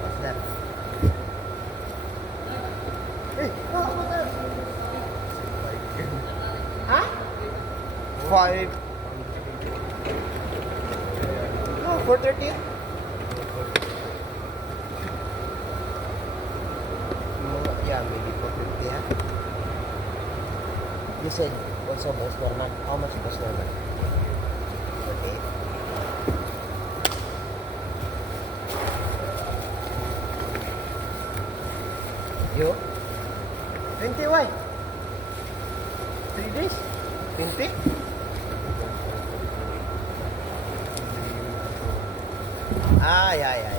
What's that? Hey, what's that? Huh? 5. No, 4:30. Yeah, maybe 4:50. Huh? You said also bus normal. How much bus normal? Okay. You? 20 why? 3 days? 20? Ah, yeah. Yeah.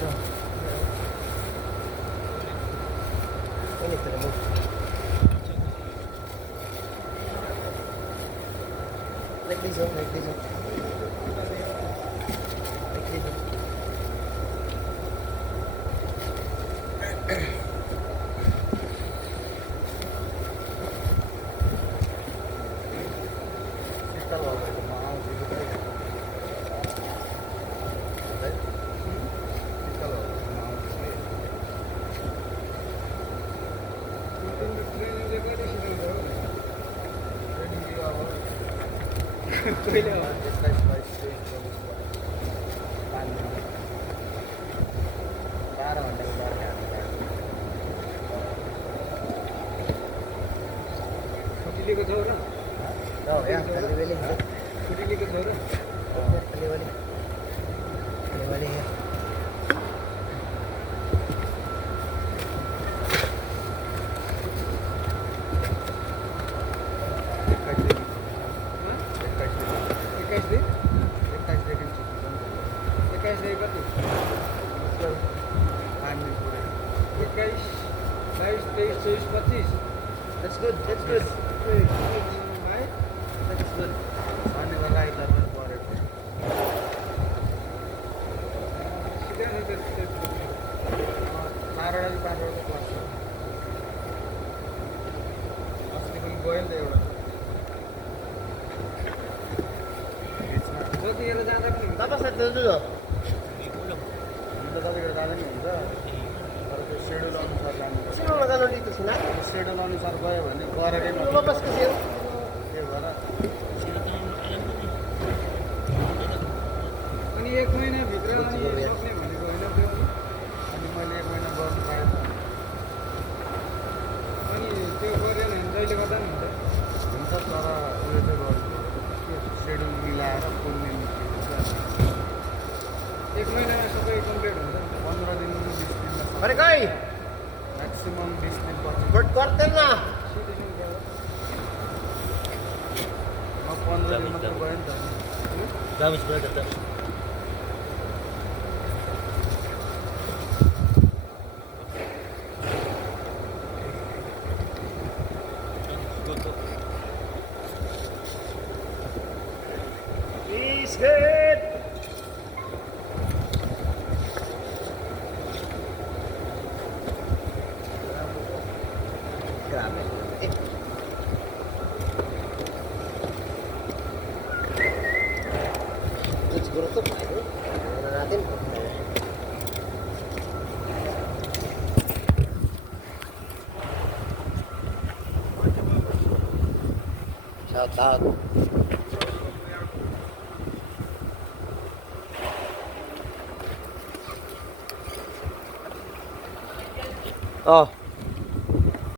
No. We need to remove. Like this, oh, like this, oh. Like this, oh. Oh, yeah, kaliwali. Kaliwali. Kaliwali, yeah. That's good, that's good. That's good. Tapos na dulu. Sino nagano dito sina? Lumabas kasi yun. अनि 1 महिनाभित्र अनि सक्ने भनेको होइन त्यो अनि मैले 1 महिना गर्नु पाएँ अनि त्यो गरेन भने जहिले गर्दा नि हुन्छ हुन्छ तर उयो चाहिँ गर्नु सेड्युल मिलाएर कुन दिन निस्किन्छ 1 महिनामा सबै कम्प्लिट हुन्छ 15 दिन 20 दिनमा Pare kay, म्याक्सिमम 20 दिन पछि bird quarter na. म 15 दिन मात्र गएँ नि त Gamis berada tak? Biscuit. Grabe. Siguro ito. Ano natin? Shout out. Oh.